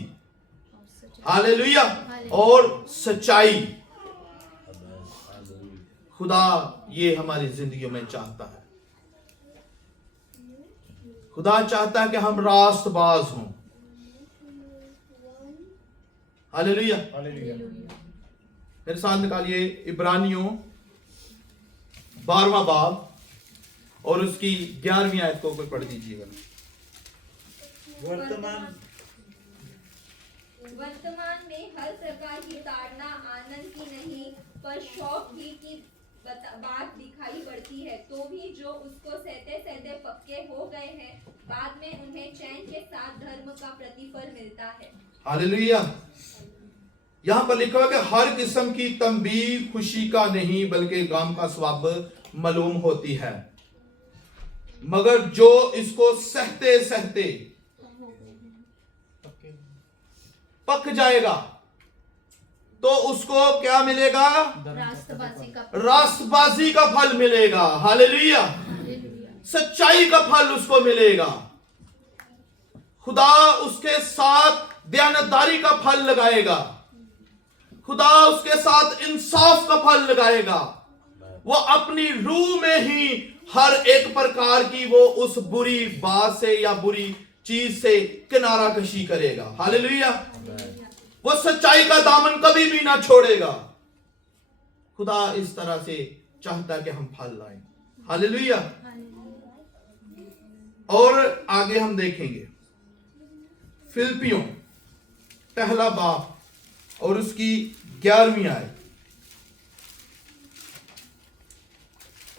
हालेलुया, और सच्चाई। खुदा ये हमारी जिंदगियों में चाहता है। खुदा चाहता है कि हम रास्तबाज हों। हालेलुया। मेरे साथ निकालिए इब्रानियों 12वां बाब और उसकी 11वीं आयत को कोई पढ़ दीजिएगा। वर्तमान में हर प्रकार की ताड़ना आनंद की नहीं पर शौक की बात दिखाई पड़ती है, तो भी जो उसको सहते सहते पक्के हो गए हैं, बाद में उन्हें चैन के साथ धर्म का प्रतिफल मिलता है। हालेलुया। यहां पर लिखा हुआ कि हर किस्म की तंबीह खुशी का नहीं बल्कि गम का स्वाब मालूम होती है, मगर जो इसको सहते सहते पक जाएगा तो उसको क्या मिलेगा? रास्तबाजी का फल मिलेगा। हालेलुया। सच्चाई का फल उसको मिलेगा। खुदा उसके साथ दयानतदारी का फल लगाएगा। खुदा उसके साथ इंसाफ का फल लगाएगा। वो अपनी रूह में ही हर एक प्रकार की वो उस बुरी बात से या बुरी चीज से किनारा कशी करेगा। हालेलुया। वो सच्चाई का दामन कभी भी ना छोड़ेगा। खुदा इस तरह से चाहता है कि हम फल लाएं। हालेलुया। और आगे हम देखेंगे फिलिपियों पहला बाब और उसकी 11वीं आयत।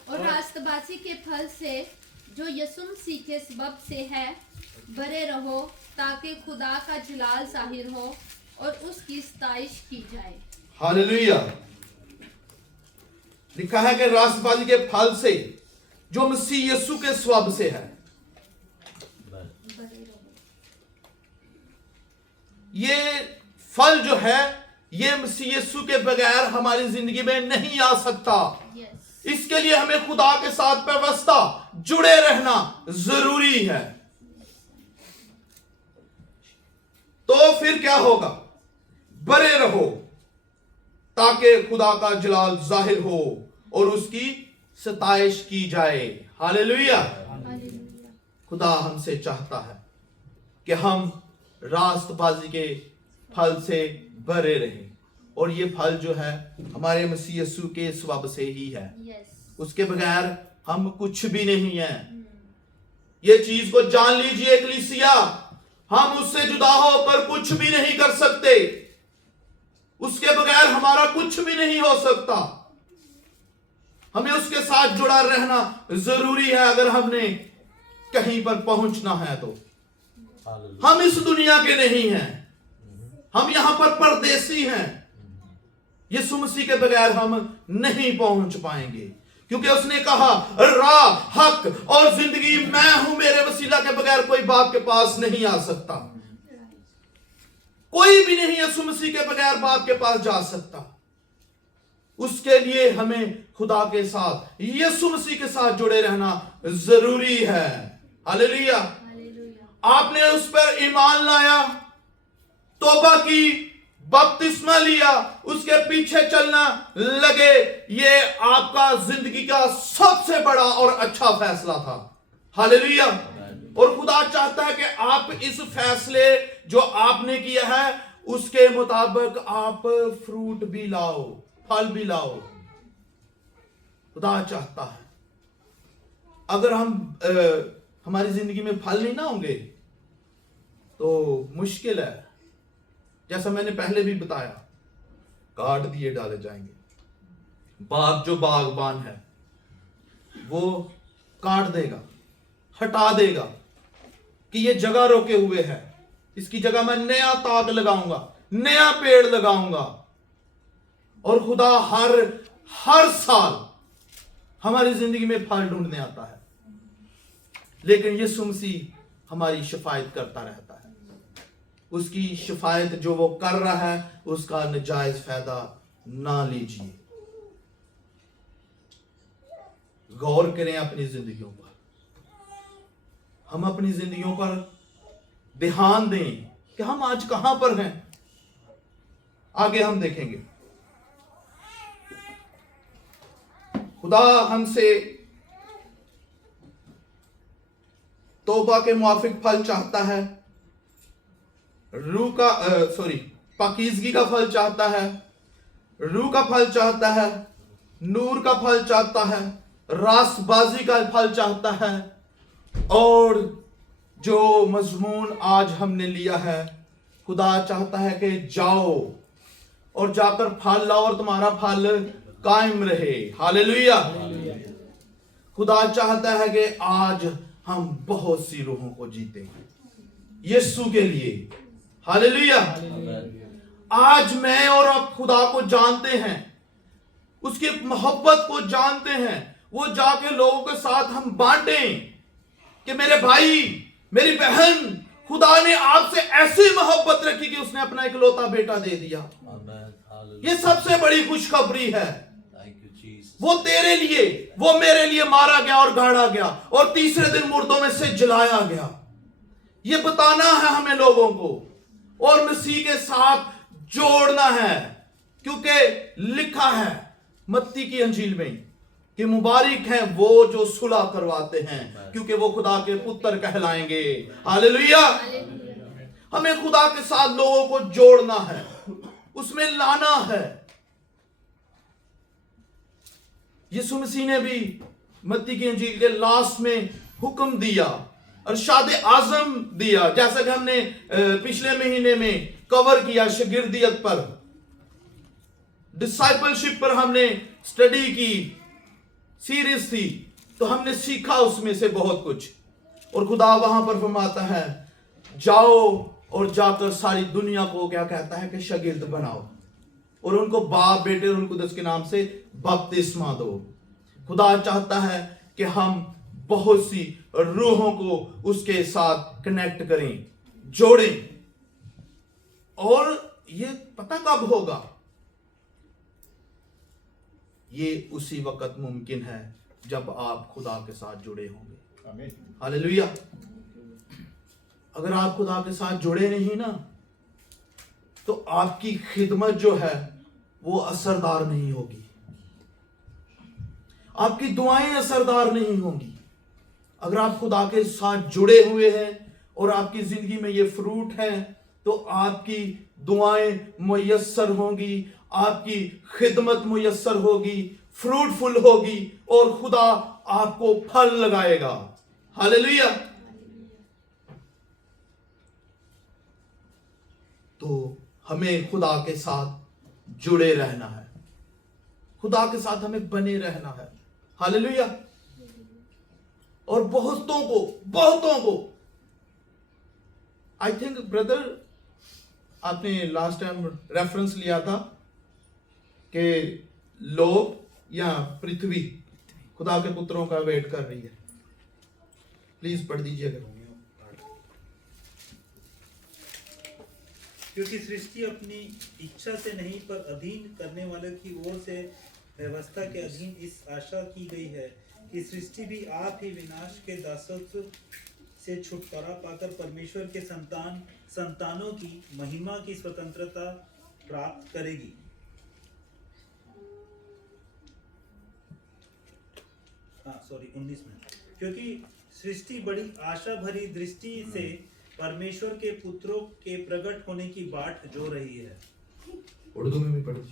और रास्तबाजी के फल से जो यीशु मसीह के सबब से है भरे रहो, ताकि खुदा का जलाल जाहिर हो और उसकी सताइश की जाए। हालेलुया। लिखा है कि रास्तबाजी के फल से जो मसीह यीशु के स्वभाव से है, ये फल जो है ये मसीह यीशु के बगैर हमारी जिंदगी में नहीं आ सकता। इसके लिए हमें खुदा के साथ व्यवस्था जुड़े रहना जरूरी है। तो फिर क्या होगा? बरे रहो ताकि खुदा का जलाल जाहिर हो और उसकी सताइश की जाए। हालेलुया। खुदा हमसे चाहता है कि हम रास्तबाजी के फल से भरे रहें, और ये फल जो है हमारे मसीह यीशु के स्वभाव से ही है। उसके बगैर हम कुछ भी नहीं है। ये चीज को जान लीजिए कलीसिया, हम उससे जुदा होकर कुछ भी नहीं कर सकते। उसके बगैर हमारा कुछ भी नहीं हो सकता। हमें उसके साथ जुड़ा रहना जरूरी है अगर हमने कहीं पर पहुंचना है तो। हम इस दुनिया के नहीं हैं, हम यहां पर परदेसी हैं। यीशु मसीह के बगैर हम नहीं पहुंच पाएंगे, क्योंकि उसने कहा राह हक और जिंदगी मैं हूं, मेरे वसीला के बगैर कोई बाप के पास नहीं आ सकता। कोई भी नहीं यीशु मसीह के बगैर बाप के पास जा सकता। उसके लिए हमें खुदा के साथ यीशु मसीह के साथ जुड़े रहना जरूरी है। हालेलुया। आपने उस पर ईमान लाया, तौबा की, बपतिस्मा लिया, उसके पीछे चलना लगे, ये आपका जिंदगी का सबसे बड़ा और अच्छा फैसला था। हालेलुया। और खुदा चाहता है कि आप इस फैसले जो आपने किया है उसके मुताबिक आप फ्रूट भी लाओ, फल भी लाओ। खुदा चाहता है अगर हम हमारी जिंदगी में फल नहीं ना होंगे तो मुश्किल है। जैसा मैंने पहले भी बताया, काट दिए डाले जाएंगे। बाग जो बागबान है वो काट देगा, हटा देगा कि ये जगह रोके हुए है, इसकी जगह मैं नया ताग लगाऊंगा, नया पेड़ लगाऊंगा। और खुदा हर साल हमारी जिंदगी में फल ढूंढने आता है, लेकिन यीशु मसीह हमारी शिफायत करता रहता है। उसकी शिफायत जो वो कर रहा है उसका नाजायज फायदा ना लीजिए। गौर करें अपनी जिंदगियों पर, हम अपनी जिंदगियों पर ध्यान दें कि हम आज कहां पर हैं। आगे हम देखेंगे खुदा हमसे तौबा के मुआफिक फल चाहता है, रूह का पाकीज़गी का फल चाहता है, रूह का फल चाहता है, नूर का फल चाहता है, रास्तबाजी का फल चाहता है। और जो मजमून आज हमने लिया है, खुदा चाहता है कि जाओ और जाकर फल लाओ और तुम्हारा फल कायम रहे। हालेलुया। खुदा चाहता है कि आज हम बहुत सी रूहों को जीते यीशु के लिए। हालेलुया। आज मैं और आप खुदा को जानते हैं, उसकी मोहब्बत को जानते हैं, वो जाके लोगों के साथ हम बांटें कि मेरे भाई, मेरी बहन, खुदा ने आपसे ऐसी मोहब्बत रखी कि उसने अपना इकलौता बेटा दे दिया। ये सबसे बड़ी खुशखबरी है। वो तेरे लिए, वो मेरे लिए मारा गया और गाड़ा गया और तीसरे दिन मुर्दों में से जलाया गया। ये बताना है हमें लोगों को और मसीह के साथ जोड़ना है, क्योंकि लिखा है मत्ती की अंजील में कि मुबारक हैं वो जो सुलह करवाते हैं, क्योंकि वो खुदा के पुत्र कहलाएंगे। हालेलुया। हमें खुदा के साथ लोगों को जोड़ना है, उसमें लाना है। यीशु मसीह ने भी मत्ती की अंजील के लास्ट में हुक्म दिया, इरशाद आज़म दिया, जैसा कि हमने पिछले महीने में कवर किया। शागिर्दियत पर, डिसाइपलशिप पर हमने स्टडी की, सीरीज थी, तो हमने सीखा उसमें से बहुत कुछ। और खुदा वहां पर फरमाता है, जाओ और जाकर सारी दुनिया को क्या कहता है कि शागिर्द बनाओ और उनको बाप, बेटे और उनको के नाम से बपतिस्मा दो। खुदा चाहता है कि हम बहुत सी रूहों को उसके साथ कनेक्ट करें, जोड़ें। और ये पता कब होगा? ये उसी वक्त मुमकिन है जब आप खुदा के साथ जुड़े होंगे। हालेलुया। अगर आप खुदा के साथ जुड़े नहीं ना, तो आपकी खिदमत जो है वो असरदार नहीं होगी, आपकी दुआएं असरदार नहीं होंगी। अगर आप खुदा के साथ जुड़े हुए हैं और आपकी जिंदगी में ये फ्रूट है, तो आपकी दुआएं मुयस्सर होंगी, आपकी खिदमत मुयस्सर होगी, फ्रूटफुल होगी और खुदा आपको फल लगाएगा। हालेलुया। तो हमें खुदा के साथ जुड़े रहना है, खुदा के साथ हमें बने रहना है। हालेलुया। और बहुतों को आई थिंक ब्रदर आपने लास्ट टाइम रेफरेंस लिया था कि लोग या पृथ्वी खुदा के पुत्रों का वेट कर रही है। प्लीज पढ़ दीजिएगा। क्योंकि सृष्टि अपनी इच्छा से नहीं पर अधीन करने वाले की ओर से व्यवस्था के अधीन इस आशा की गई है कि सृष्टि भी आप ही विनाश के दासत्व से छुटकारा पाकर परमेश्वर के संतानों की महिमा की स्वतंत्रता प्राप्त करेगी। सॉरी 19 में। क्योंकि सृष्टि बड़ी आशा भरी दृष्टि से परमेश्वर के पुत्रों के प्रकट होने की बाट जो रही है। उर्दू में भी पढ़ी।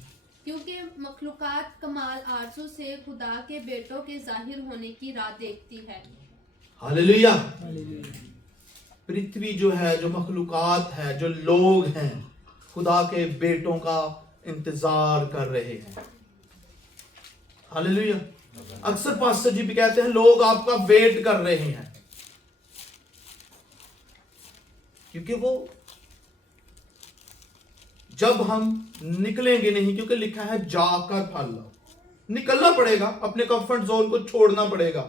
क्योंकि मखलूकात कमाल आरज़ू से खुदा के बेटों के जाहिर होने की राह देखती है। हालेलुया। पृथ्वी जो है, जो मखलूकात है, जो लोग हैं, खुदा के बेटों का इंतजार कर रहे हैं। हालेलुया। अक्सर पास्टर जी भी कहते हैं लोग आपका वेट कर रहे हैं, क्योंकि वो जब हम निकलेंगे नहीं, क्योंकि लिखा है जाकर फल लो, निकलना पड़ेगा, अपने कंफर्ट जोन को छोड़ना पड़ेगा।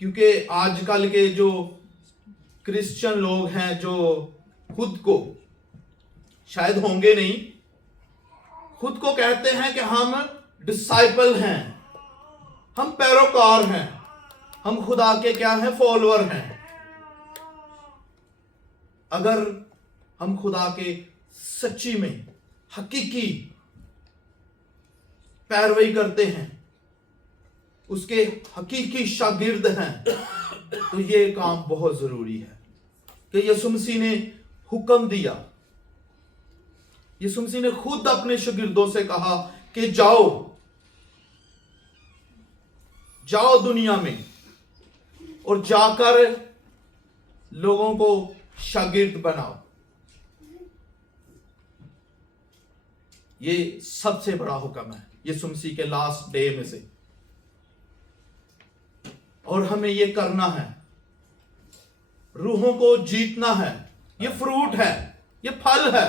क्योंकि आजकल के जो क्रिश्चियन लोग हैं, जो खुद को, शायद होंगे नहीं, खुद को कहते हैं कि हम डिसाइपल हैं, हम पैरोकार हैं, हम खुदा के क्या हैं, फॉलोअर हैं। अगर हम खुदा के सच्ची में हकीकी पैरवी करते हैं, उसके हकीकी शागिर्द हैं, तो ये काम बहुत जरूरी है कि यीशु मसीह ने हुक्म दिया। यीशु मसीह ने खुद अपने शागिर्दों से कहा कि जाओ दुनिया में और जाकर लोगों को शागिर्द बनाओ। ये सबसे बड़ा हुक्म है यीशु मसीह के लास्ट डे में से, और हमें ये करना है, रूहों को जीतना है। ये फ्रूट है, ये फल है।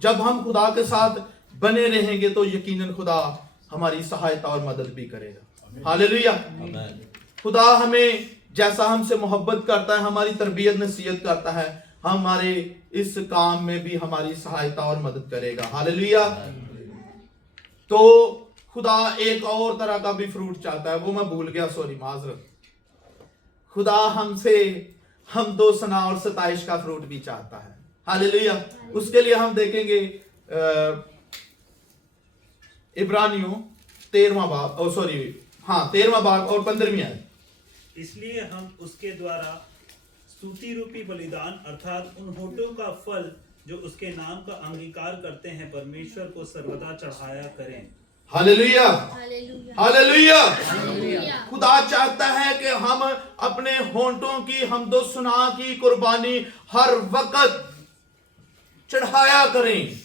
जब हम खुदा के साथ बने रहेंगे तो यकीनन खुदा हमारी सहायता और मदद भी करेगा। हालेलुया। खुदा हमें जैसा हमसे मोहब्बत करता है, हमारी तरबियत नसीहत करता है, हमारे इस काम में भी हमारी सहायता और मदद करेगा। हालेलुया। तो खुदा एक और तरह का भी फ्रूट चाहता है, वो मैं भूल गया, सॉरी, माजरत। खुदा हमसे हम दो सना और सताइश का फ्रूट भी चाहता है। हालेलुया। उसके लिए हम देखेंगे इब्रानियों 13वां बाब, 13वां बाब और 15वीं आयत। इसलिए हम उसके द्वारा स्तुति रूपी बलिदान अर्थात उन होठों का फल जो उसके नाम का अंगीकार करते हैं परमेश्वर को सर्वदा चढ़ाया करें। हालेलुया। हालेलुया। हालेलुया। हालेलुया। खुदा चाहता है कि हम अपने होंठों की हमदो सुना की कुर्बानी हर वक्त चढ़ाया करें।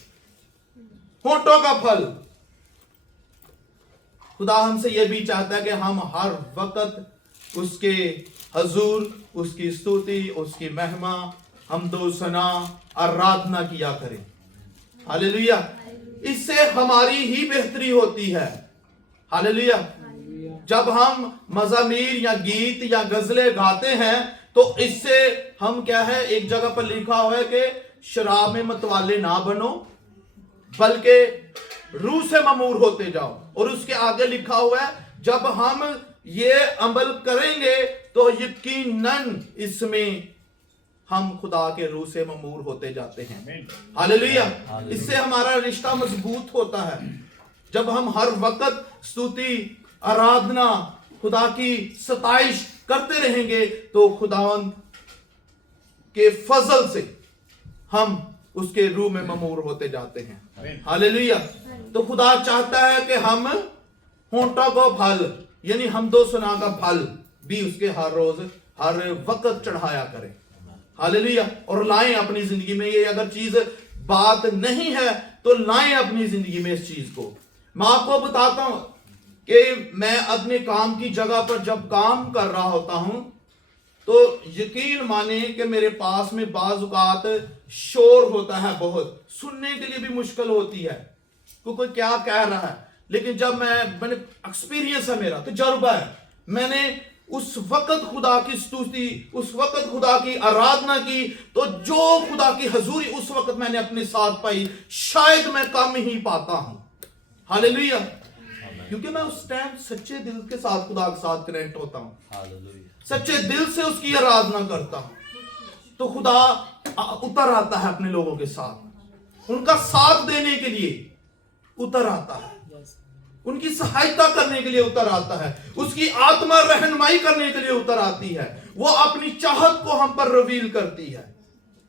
होंठों का फल। खुदा हमसे यह भी चाहता है कि हम हर वक्त उसके हजूर, उसकी स्तुति, उसकी महिमा, हमदो सना, आराधना किया करें। हालेलुया। इससे हमारी ही बेहतरी होती है। हालेलुया। जब हम मज़ामीर या गीत या गजलें गाते हैं तो इससे हम क्या है, एक जगह पर लिखा हुआ है कि शराब में मतवाले ना बनो बल्कि रूह से ममूर होते जाओ। और उसके आगे लिखा हुआ है जब हम ये अमल करेंगे तो यकीनन इसमें हम खुदा के रूह से ममूर होते जाते हैं। हालेलुया। इससे हमारा रिश्ता मजबूत होता है। जब हम हर वक्त स्तुति, आराधना, खुदा की सताइश करते रहेंगे तो खुदावंद के फजल से हम उसके रूह में ममूर होते जाते हैं। हालेलुया। तो खुदा चाहता है कि हम होंठों को फल यानी हमदो सना का फल भी उसके हर रोज हर वक्त चढ़ाया करें। हालेलुया। और लाएं अपनी जिंदगी में। ये अगर चीज बात नहीं है तो लाएं अपनी जिंदगी में इस चीज को। मैं आपको बताता हूं कि मैं अपने काम की जगह पर जब काम कर रहा होता हूं तो यकीन माने कि मेरे पास में बाज़-औक़ात शोर होता है, बहुत सुनने के लिए भी मुश्किल होती है कि कोई क्या कह रहा है। लेकिन जब मैंने एक्सपीरियंस है, मेरा तजुर्बा है, मैंने उस वक्त खुदा की स्तुति, उस वक्त खुदा की आराधना की तो जो खुदा की हजूरी उस वक्त मैंने अपने साथ पाई शायद मैं कम ही पाता हूं। हालेलुया। क्योंकि मैं उस टाइम सच्चे दिल के साथ खुदा के साथ कनेक्ट होता हूं, सच्चे दिल से उसकी आराधना करता हूं तो खुदा उतर आता है अपने लोगों के साथ, उनका साथ देने के लिए उतर आता है, उनकी सहायता करने के लिए उतर आता है, उसकी आत्मा रहनुमाई करने के लिए उतर आती है। वो अपनी चाहत को हम पर रिवील करती है,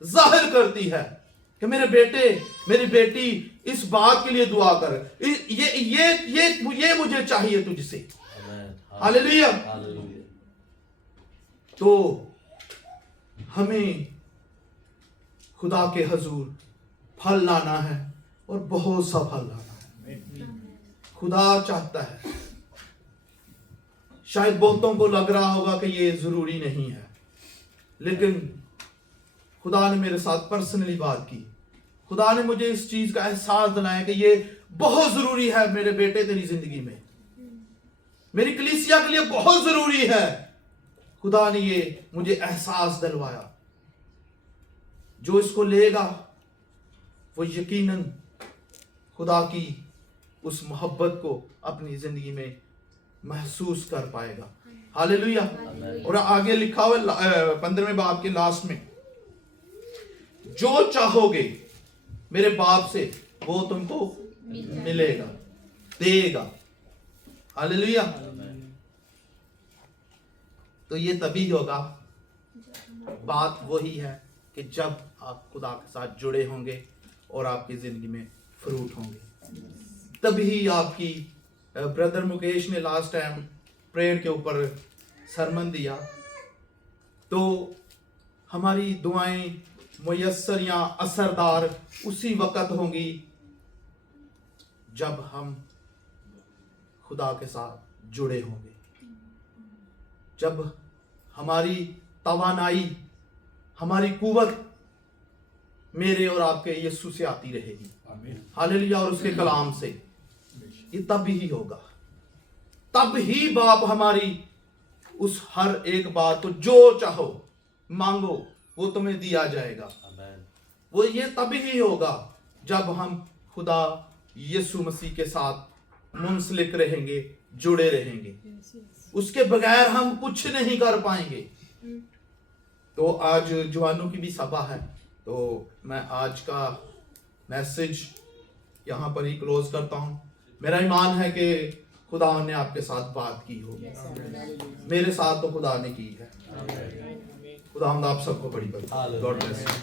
जाहिर करती है कि मेरे बेटे, मेरी बेटी इस बात के लिए दुआ कर, ये मुझे चाहिए तुझसे। हालेलुया। तो हमें खुदा के हजूर फल लाना है और बहुत सा फल लाना है। खुदा चाहता है, शायद बहुतों को लग रहा होगा कि ये जरूरी नहीं है, लेकिन खुदा ने मेरे साथ पर्सनली बात की। खुदा ने मुझे इस चीज का एहसास दिलाया कि ये बहुत जरूरी है मेरे बेटे तेरी जिंदगी में, मेरी कलीसिया के लिए बहुत जरूरी है। खुदा ने ये मुझे एहसास दिलवाया। जो इसको लेगा वो यकीनन खुदा की उस मोहब्बत को अपनी जिंदगी में महसूस कर पाएगा। हालेलुया। और आगे लिखा हुआ 15वें बाब के लास्ट में, जो चाहोगे मेरे बाप से वो तुमको मिलेगा, देगा। हालेलुया। तो ये तभी होगा, बात वही है कि जब आप खुदा के साथ जुड़े होंगे और आपकी जिंदगी में फ्रूट होंगे, तभी आपकी ब्रदर मुकेश ने लास्ट टाइम प्रेयर के ऊपर सरमन दिया, तो हमारी दुआएं मुयस्सर या असरदार उसी वक्त होंगी जब हम खुदा के साथ जुड़े होंगे, जब हमारी तवानाई, हमारी कुव्वत मेरे और आपके यीशु से आती रहेगी। हालेलुया। और उसके कलाम से ये तब ही होगा, तब ही बाप हमारी उस हर एक बात को जो चाहो मांगो वो तुम्हें दिया जाएगा। वो ये तब ही होगा जब हम खुदा यीशु मसीह के साथ मुंसलिक रहेंगे, जुड़े रहेंगे। उसके बगैर हम कुछ नहीं कर पाएंगे। तो आज जवानों की भी सभा है, तो मैं आज का मैसेज यहाँ पर ही क्लोज करता हूँ। मेरा ईमान है कि खुदा ने आपके साथ बात की होगी। मेरे साथ तो खुदा ने की है। खुदा हम आप सबको बड़ी बड़ी गॉड ब्लेस यू।